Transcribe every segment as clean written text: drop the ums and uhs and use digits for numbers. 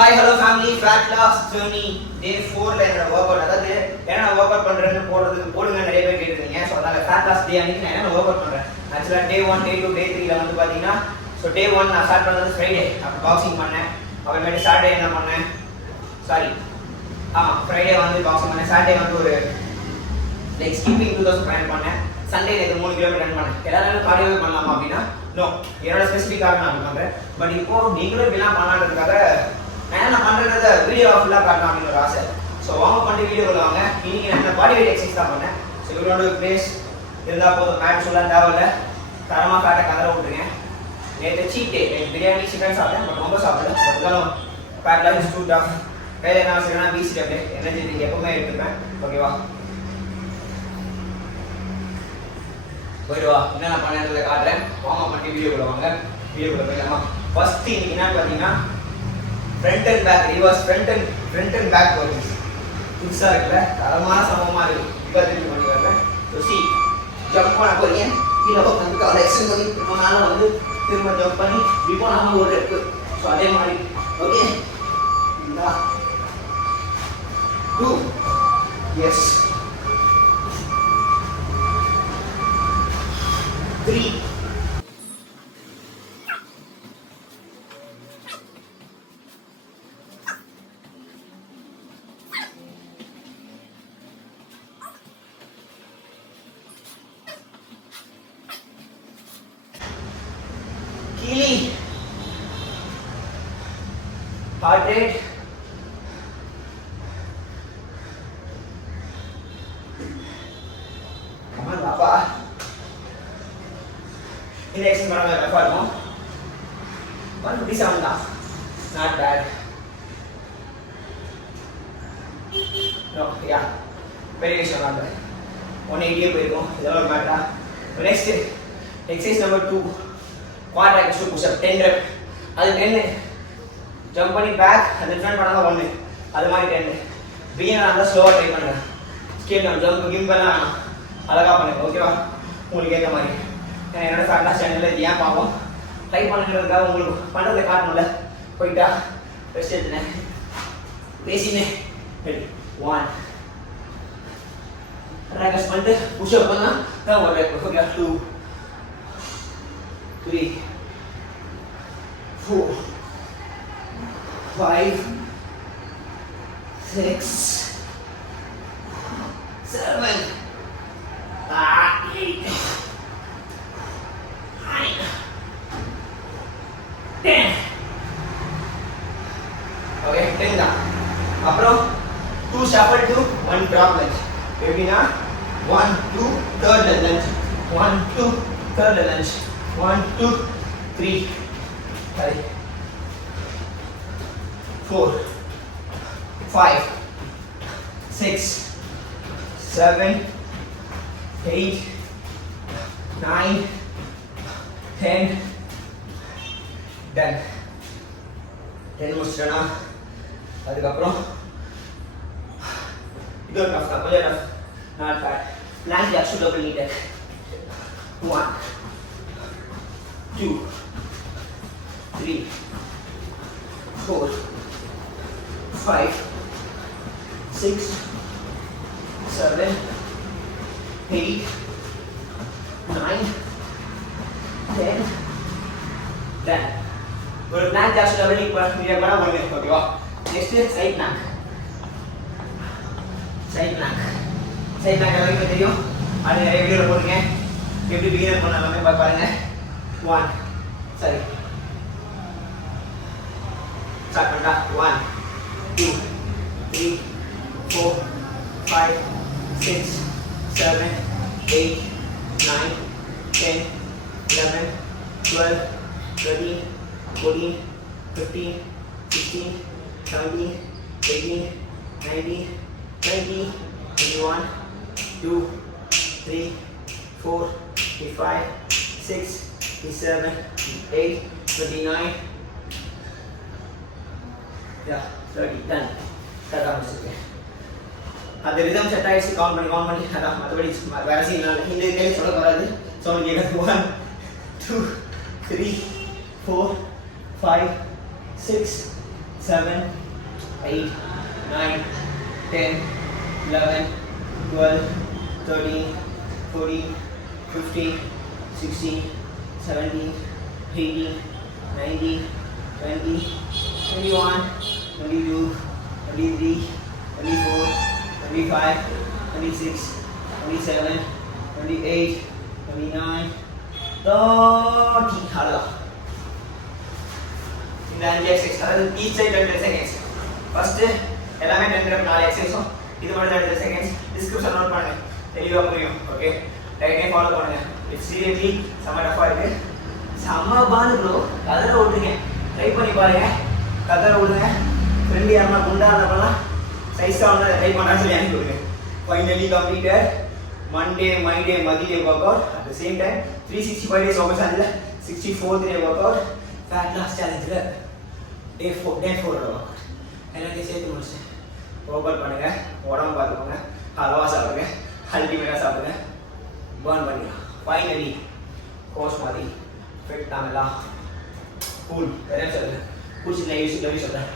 Hi hello family fat loss journey day 4ல என்னோட work out அதாவது என்ன ஒர்க் அவுட் பண்றேன்னு போடுங்க நிறைய பேர் கேட்டிருந்தீங்க. ஸோ அதனால ஃபேட் லாஸ் டே அன்னைக்கு நான் என்ன ஒர்க் அவுட் பண்றேன். ஆக்சுவலாக டே 1 டே 2 டே 3ல வந்து பார்த்தீங்கன்னா ஸோ டே 1 நான் ஸ்டார்ட் பண்ணது ஃப்ரைடே. அப்புறம் பாக்ஸிங் பண்ணேன். அப்புறமேட்டு சாட்டர்டே என்ன பண்ணேன், ஃப்ரைடே வந்து பாக்ஸிங் பண்ணேன். சாட்டர்டே வந்து ஒரு லைக் ஸ்கிப்பிங் 2000 பண்ணேன். சண்டே எனக்கு 3 கிலோமீட்டர் ரன் பண்ணேன். எல்லாரும் கார்டியோவே பண்ணலாமா அப்படின்னா நோ, என்னோட ஸ்பெசிஃபிக்காக நான் பண்ணுறேன். பட் இப்போ நீங்களும் இப்படிலாம் பண்ணலான்றதுக்காக நான் என்ன பண்ணுறத வீடியோ ஃபுல்லாக காட்டணும் அப்படின்னு ஒரு ஆசை. ஸோ வாங்க பண்ணி வீடியோ கொள்வாங்க. இன்னைக்கு நான் என்ன பாடி வெயிட் எக்ஸசைஸ் தான் பண்ணேன். ஸோ இவரோட பிளேஸ் இருந்தால் போதும், மேட் சொல்லலாம் தேவையில்ல. தரமாக ஃபேட்டை கதற விட்டுருங்க. நேற்று சீட் டே, பிரியாணி சிக்கன் சாப்பிட்டேன். பட் ரொம்ப சாப்பிடல. இருந்தாலும் ஃபேட்லாம் இஸ் டூ டஃப். கையில் என்ன செய்யணும், பிசி அப்படியே எனர்ஜெட்டிக் எப்பவுமே எடுத்துப்பேன். ஓகேவா, போயிடுவா. என்ன நான் பண்ணதில் காட்டுறேன். வாங்க பண்ணி வீடியோக்குள்ள வாங்க. வீடியோக்குள்ள போயிடலாமா. ஃபர்ஸ்ட் இன்னைக்கு என்னன்னு பார்த்தீங்கன்னா front and back reverse front and back works புதுசாக இருக்குல்ல, தரமான சமமாக இருக்குது. இப்போ திருப்பி பண்ணி வரேன். ஸோ ஜம்ப் பண்ண போறீங்க. கீழே உட்காந்து அவரை எக்ஸ்டெண்ட் பண்ணி திரும்பினாலும் வந்து திரும்ப ஜம்ப் பண்ணி இப்போ நம்ம ஒரு ரெப்பு. ஸோ அதே மாதிரி ஓகே. 2 எஸ் 3 Keely, heart rate, come on Papa, in next one I have no 157 da, not bad. No, yeah, variation on that 180 போயிருக்கும். இதெல்லாம் மேட்டா. Next exercise number 2, quad tricep push up 10 rep. அது 10 jump பண்ணி back அந்த front பண்ணாத 1 அது மாதிரி 10. Beginner அந்த ஸ்லோவா ட்ரை பண்ணுங்க. ஸ்கேல் டவுன் ஜம்ப் கிம்பெல்லாம் அழகா பண்ணுங்க. ஓகேவா, உங்களுக்கு ஏற்ற மாதிரி. என்னோட ஃபேட்டா சேனல்ல இது ஏன் பார்ப்போம் ட்ரை பண்ணுறதுக்காக உங்களுக்கு பண்ணுறதை காட்டணும்ல. போயிட்டா ரெஸ்ட் எடுத்துனேன் பேசினே. 1 ட்ரைகஸ் பண்ணிட்டு புஷ் அப் பண்ணா தான் ஒரு ரெப். ஓகே, 2 3 4 5 6 7 8 9 10. ஓகே, 10 தான். அப்புறம் 2 shuffle to 1 drop lunge. எப்படின்னா 1 2 third lunge, 1 2 third lunge, 1 2 3 4 5 6 7 8 9 10. Done 10 முடிச்சிட்டேன்னா அதுக்கப்புறம் இது ஒரு டஃப் தான், கொஞ்சம் tough, not bad. Plank jacks to double நீட்டர். 1 2 3 4 5 6 7 8 9 10. Done. ஒரு பிளாங்க் ஜாக்ஸ் டபுள் நீட்டர் பண்ணா 1. ஓகேவா, next side plank. Side plank எல்லாருக்கும் தெரியும். அது நிறைய வீடியோ போடுங்க. எப்படி பிகினர் பண்ண எல்லாமே பாருங்க. 1 சரி ஸ்டார்ட் பண்ணா. 1 2 3 4 5 6 7 8 9 10 11 12 13 14 15 16 17 18 19 20 21 2 3 4 5 6 7 8 29 yeah 30. done. கரெக்டாக முடிச்சிருக்கேன். அந்த ரிதம் செட் ஆயிடுச்சு. கவுண்ட் பண்ணி அதான் மற்றபடி வேற சீன் இந்த கேள்வி சொல்ல வராது. சவுண்ட் கேட்குறது. 1 2 3 4 5 6 7, 8, 9, 10, 11, 12, 13, 14, 15, 16, 17, 18, 19, 20, 21, 22, 23, 24, 25, 26, 27, 28, 29, 30. அவ்வளோதான். இந்த 5 எக்ஸசைஸ் அதாவது ஈச் சைடு 10 செகண்ட்ஸ். ஃபர்ஸ்ட் எல்லாமே 10 ரep 4 எக்ஸசைஸும் இது மட்டும் 30 செகண்ட்ஸ். டிஸ்கிரிப்ஷன் நோட் பண்ணுங்க, தெளிவாக புரியும். ஓகே, ரைட்டே ஃபாலோ பண்ணுங்க. இட்ஸ் சீரியஸ்லி செம்ம டஃபாக இருக்கு. செம்ம பால் ப்ரோ, கதரை விட்டுருங்க, ட்ரை பண்ணி பாருங்க. கதரை விடுங்க, ஃப்ரெண்ட்லி யாருன்னா குண்டா இருந்தப்பெல்லாம் சைஸாக வந்து ட்ரை பண்ணான்னு சொல்லி அனுப்பி விடுங்க. Finally completed Monday, my day, Monday workout. At the same time, 365 days of Sunday, 64th day workout. Fat loss challenge. Day 4 workout. எல்லாத்தையும் சேர்த்து முடிச்சு ஒர்க் அவுட் பண்ணுங்க, உடம்பு பார்த்துக்கோங்க, ஹல்வா சாப்பிடுங்க, அல்டிமேட்டாக சாப்பிடுங்க, பர்ன் பண்ணிக்கலாம். ஃபைனலி கோர்ஸ் மாதிரி ஃபிட் நாங்களா கூல் வேற சொல்லுங்க. பிடிச்சி லவ் யூ சொல்கிறேன்.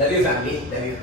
Love you family, love you.